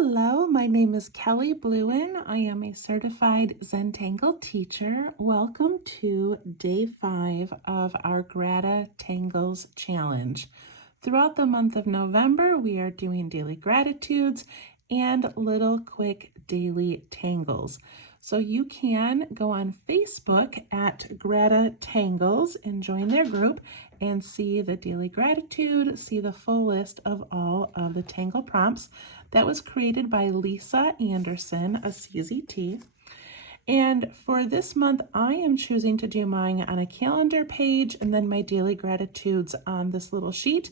Hello, my name is Kelly Bluen. I am a certified Zentangle teacher. Welcome to day 5 of our GratitangleZ challenge. Throughout the month of November, we are doing daily gratitudes and little quick daily tangles. So you can go on Facebook at GratitangleZ and join their group and see the daily gratitude, see the full list of all of the tangle prompts. That was created by Lisa Anderson, a CZT. And for this month, I am choosing to do mine on a calendar page and then my daily gratitudes on this little sheet.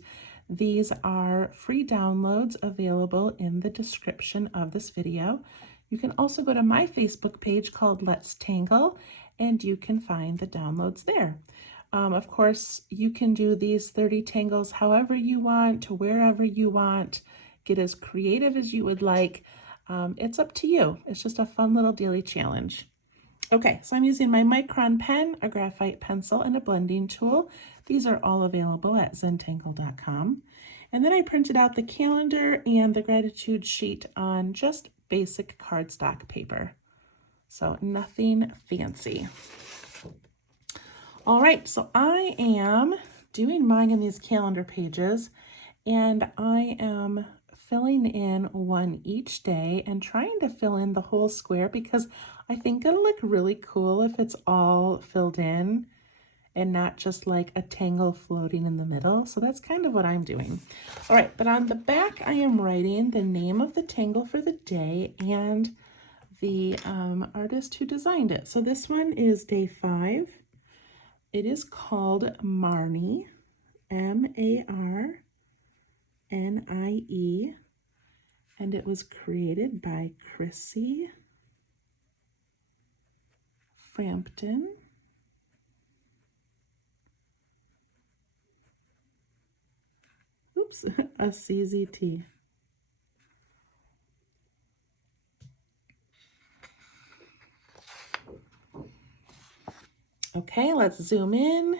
These are free downloads available in the description of this video. You can also go to my Facebook page called Let's Tangle, and you can find the downloads there. Of course, you can do these 30 tangles however you want, to wherever you want. Get as creative as you would like. It's up to you. It's just a fun little daily challenge. Okay, so I'm using my Micron pen, a graphite pencil, and a blending tool. These are all available at Zentangle.com. And then I printed out the calendar and the gratitude sheet on just basic cardstock paper. So nothing fancy. All right, so I am doing mine in these calendar pages, and I am filling in one each day and trying to fill in the whole square because I think it'll look really cool if it's all filled in and not just like a tangle floating in the middle. So that's kind of what I'm doing. All right, but on the back, I am writing the name of the tangle for the day and the artist who designed it. So this one is day 5. It is called Marnie, M-A-R-N-I-E, and it was created by Chrissy Frampton. Oops, a CZT. Okay, let's zoom in.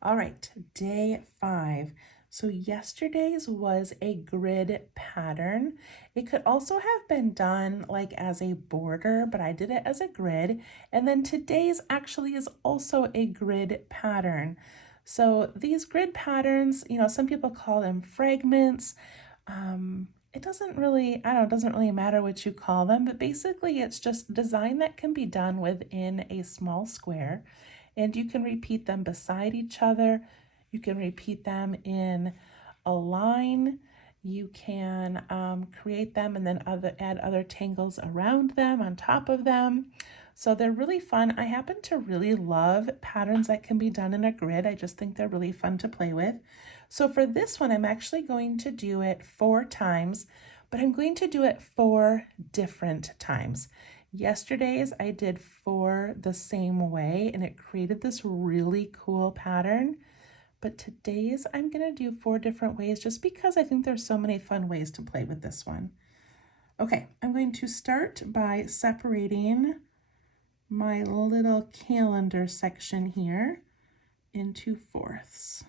All right, day 5. So yesterday's was a grid pattern. It could also have been done like as a border, but I did it as a grid. And then today's actually is also a grid pattern. So these grid patterns, some people call them fragments. It doesn't really matter what you call them, but basically it's just design that can be done within a small square. And you can repeat them beside each other. You can repeat them in a line. You can create them and then add other tangles around them, on top of them. So they're really fun. I happen to really love patterns that can be done in a grid. I just think they're really fun to play with. So for this one, I'm actually going to do it 4 times, but I'm going to do it 4 different times. Yesterday's I did 4 the same way and it created this really cool pattern. But today's I'm going to do 4 different ways just because I think there's so many fun ways to play with this one. Okay, I'm going to start by separating my little calendar section here into 4ths.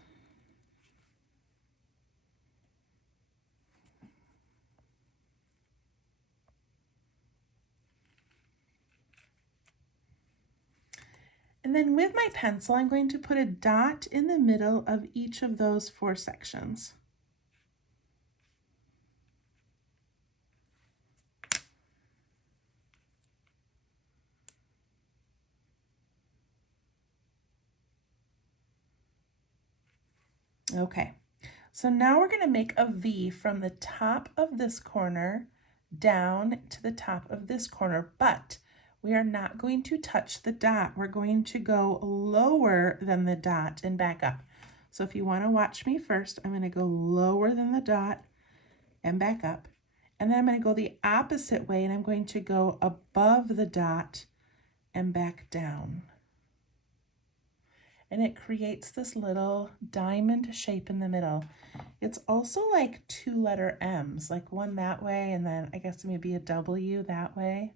And then with my pencil, I'm going to put a dot in the middle of each of those 4 sections. Okay, so now we're going to make a V from the top of this corner down to the top of this corner, but we are not going to touch the dot. We're going to go lower than the dot and back up. So if you want to watch me first, I'm going to go lower than the dot and back up. And then I'm going to go the opposite way and I'm going to go above the dot and back down. And it creates this little diamond shape in the middle. It's also like 2-letter M's, like one that way and then I guess maybe a W that way.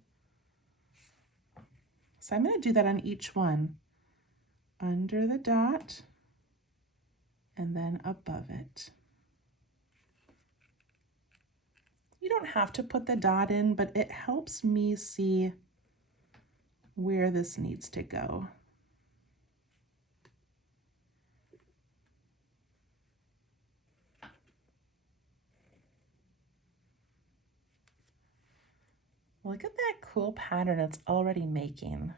So I'm going to do that on each one. Under the dot and then above it. You don't have to put the dot in, but it helps me see where this needs to go. Look at that cool pattern it's already making.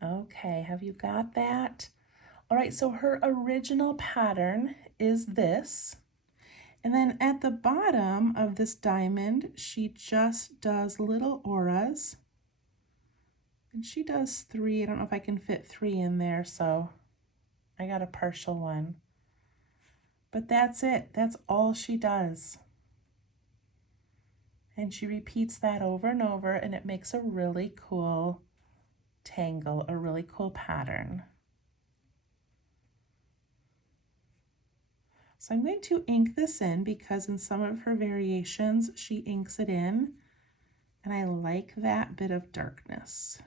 Okay, have you got that? All right, so her original pattern is this. And then at the bottom of this diamond, she just does little auras. And she does 3. I don't know if I can fit 3 in there, so I got a partial one. But that's it. That's all she does. And she repeats that over and over, and it makes a really cool tangle, a really cool pattern. So I'm going to ink this in because in some of her variations, she inks it in, and I like that bit of darkness.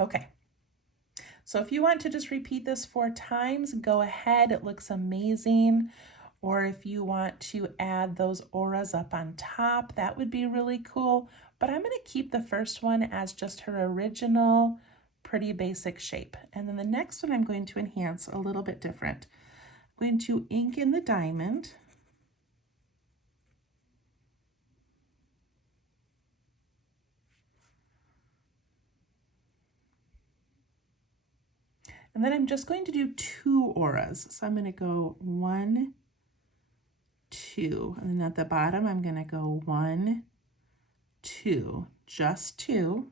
Okay, so if you want to just repeat this 4 times, go ahead, it looks amazing. Or if you want to add those auras up on top, that would be really cool. But I'm going to keep the first one as just her original, pretty basic shape. And then the next one I'm going to enhance a little bit different. I'm going to ink in the diamond. And then I'm just going to do 2 auras. So I'm going to go 1, 2. And then at the bottom, I'm going to go 1, 2, just 2.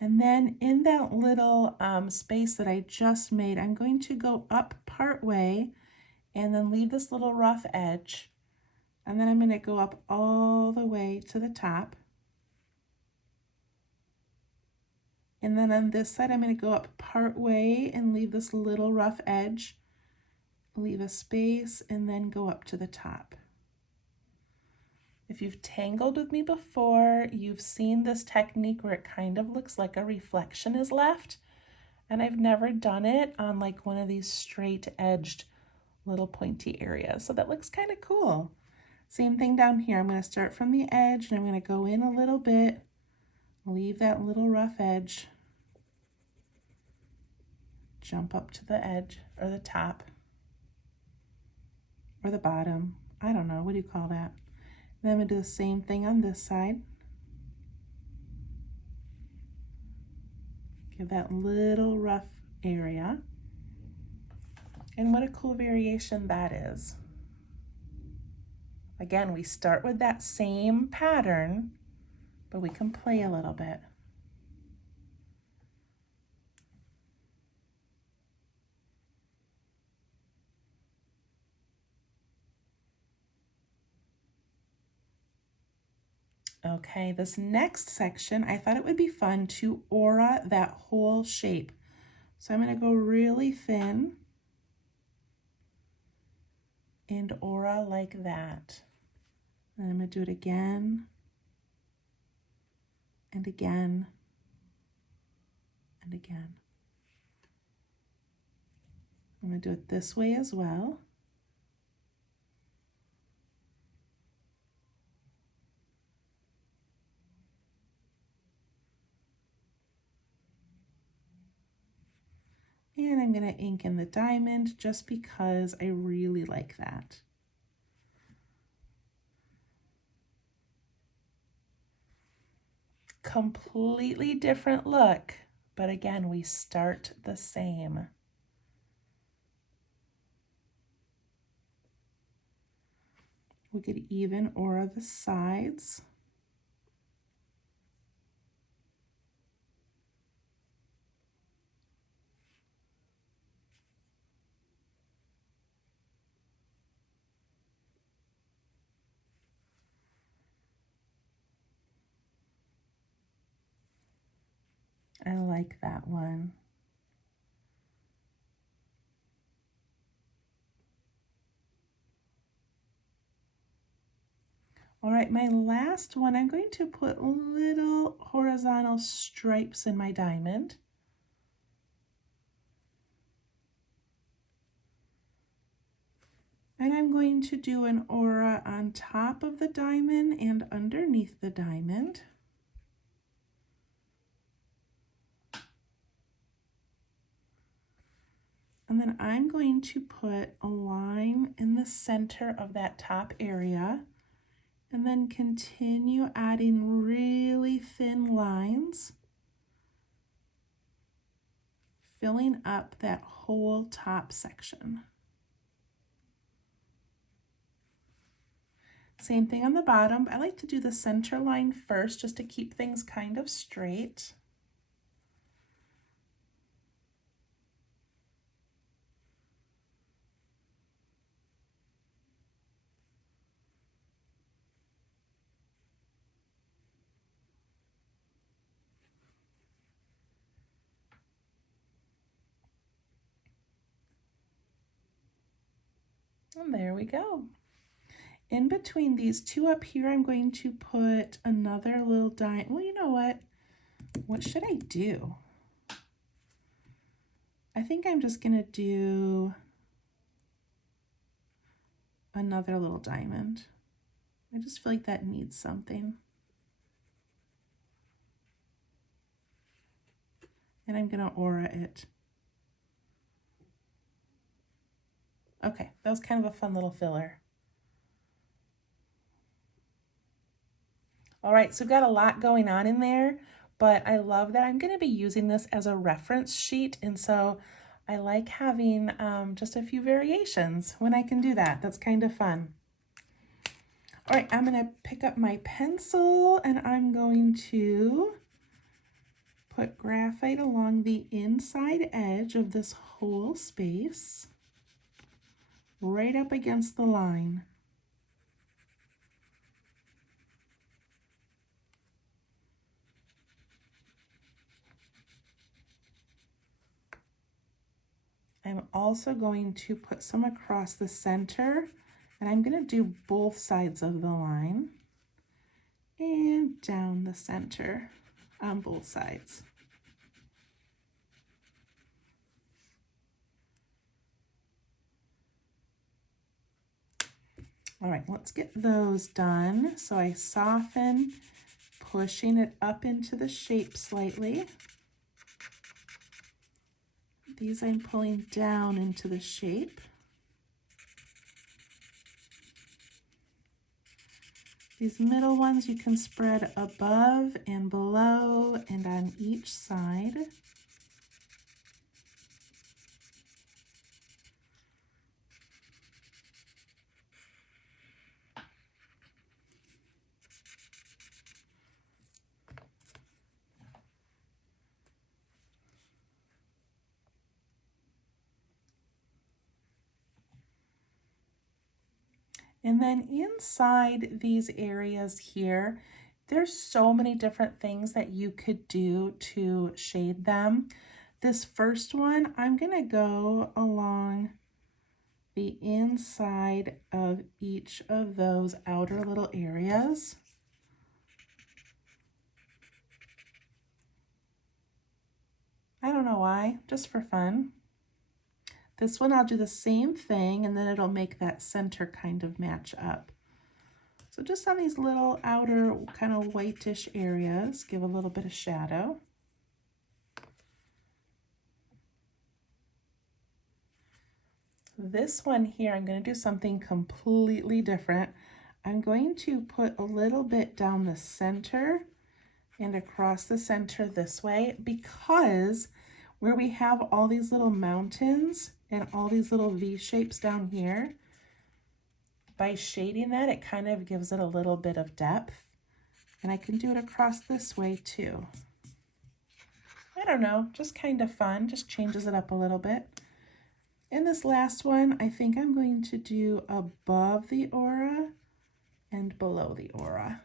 And then in that little space that I just made, I'm going to go up part way and then leave this little rough edge. And then I'm going to go up all the way to the top. And then on this side, I'm going to go up part way and leave this little rough edge, leave a space, and then go up to the top. If you've tangled with me before, you've seen this technique where it kind of looks like a reflection is left. And I've never done it on like one of these straight edged little pointy areas. So that looks kind of cool. Same thing down here. I'm going to start from the edge and I'm going to go in a little bit, leave that little rough edge, jump up to the edge or the top or the bottom. I don't know. What do you call that? Then I'm going to do the same thing on this side. Give that little rough area. And what a cool variation that is. Again, we start with that same pattern, but we can play a little bit. Okay, this next section, I thought it would be fun to aura that whole shape. So I'm going to go really thin and aura like that. And I'm going to do it again and again and again. I'm going to do it this way as well. And I'm going to ink in the diamond just because I really like that. Completely different look, but again, we start the same. We could even aura the sides. I like that one. All right, my last one, I'm going to put little horizontal stripes in my diamond. And I'm going to do an aura on top of the diamond and underneath the diamond. And then I'm going to put a line in the center of that top area, and then continue adding really thin lines, filling up that whole top section. Same thing on the bottom. I like to do the center line first just to keep things kind of straight. And there we go. In between these two up here, I'm going to put another little diamond. Well, you know what? What should I do? I think I'm just going to do another little diamond. I just feel like that needs something. And I'm going to aura it. Okay, that was kind of a fun little filler. All right, so we've got a lot going on in there, but I love that I'm going to be using this as a reference sheet, and so I like having just a few variations when I can do that. That's kind of fun. All right, I'm going to pick up my pencil and I'm going to put graphite along the inside edge of this whole space, right up against the line. I'm also going to put some across the center, and I'm going to do both sides of the line and down the center on both sides. All right, let's get those done. So I soften, pushing it up into the shape slightly. These I'm pulling down into the shape. These middle ones you can spread above and below and on each side. And then inside these areas here, there's so many different things that you could do to shade them. This first one, I'm gonna go along the inside of each of those outer little areas. I don't know why, just for fun. This one I'll do the same thing, and then it'll make that center kind of match up. So just on these little outer kind of whitish areas, give a little bit of shadow. This one here, I'm going to do something completely different. I'm going to put a little bit down the center and across the center this way, because where we have all these little mountains and all these little V shapes down here, by shading that, it kind of gives it a little bit of depth. And I can do it across this way too. I don't know, just kind of fun, just changes it up a little bit. In this last one, I think I'm going to do above the aura and below the aura.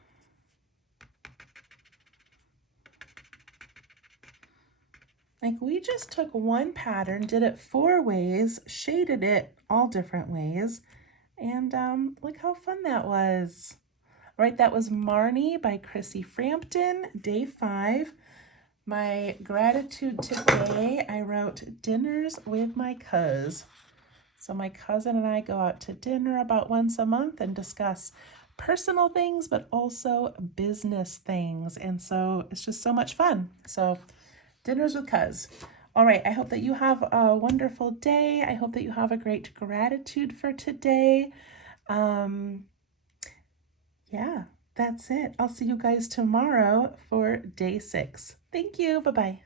Like we just took one pattern, did it 4 ways, shaded it all different ways, and look how fun that was. All right, that was Marnie by Chrissy Frampton, day 5. My gratitude today, I wrote dinners with my cuz. So my cousin and I go out to dinner about once a month and discuss personal things, but also business things. And so it's just so much fun. So dinners with cuz. All right, I hope that you have a wonderful day. I hope that you have a great gratitude for today. Yeah, that's it. I'll see you guys tomorrow for day 6. Thank you. Bye-bye.